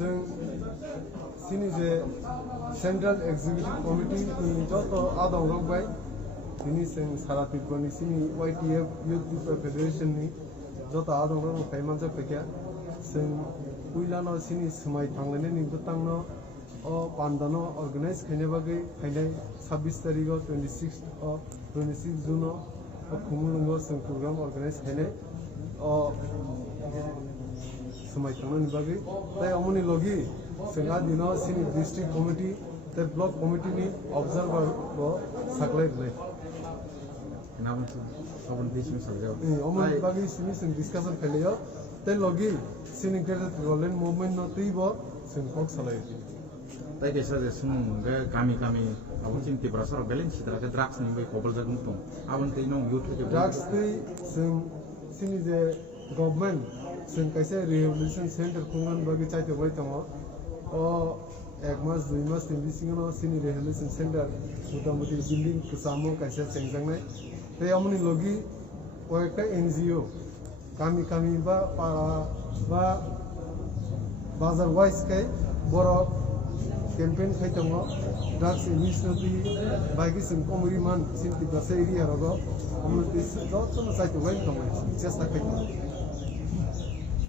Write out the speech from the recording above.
जों सिनि जे central executive committee नि जत आदम रंबाय दिनै जों सारा तिब्बतनि सिनि YTF Youth People Federation नि जत आदम रंबाय फाइमानजा फैया जों उइलानो सिनि समाय थांलायनाय नि बतांनो ओ पांडानो ऑर्गेनाइज खायने बागै खायनाय 26 तारिखआव 26 जुनाव खुमुलुंगो जों प्रोग्राम ऑर्गेनाइज खायनाय समाय थांनायनि बागै ताय अमनि लगी जोंहा दिनाव सिनि डिस्ट्रिक्ट कमिटी ते ब्लॉक कमिटी नि ऑब्जर्वर को साकलायनाय नाम सबन दिसनि सब्जेक्ट अमनि बागै सिनि जों डिस्कशन खायलायो ते लगी सिनि ग्रेटेड रोलेन मूवमेंट न तैबो जों कक सालायो ताई के सर सुन गे गामी अब चिंति ब्रासर बैलेंस सिद्रा के ड्रग्स नि बे खबर जगन तो आबन तै नो यूथ के ड्रग्स तै जों सिनि जे गवर्नमेंट जों कैसे रिहेबिलिटेशन सेंटर खुंगन बागै चाइते बाय दङ एक मास 2 मास 3 सिगाङाव सिनि रिहेबिलिटेशन सेंटर मोटामोटी बिल्डिं सामो कैसे सेंजांनाय ते अमनि लगी कयेकटा एनजीओ गामी बा पारा बा बाजार वाइज के बर' कैंपेन खाई दङ ड्रग्स इनिशिएटिव बागै जों कमरी मान सिनति गासै एरिया रग अमनि जत चाइते बाय दङ चेष्टा खाई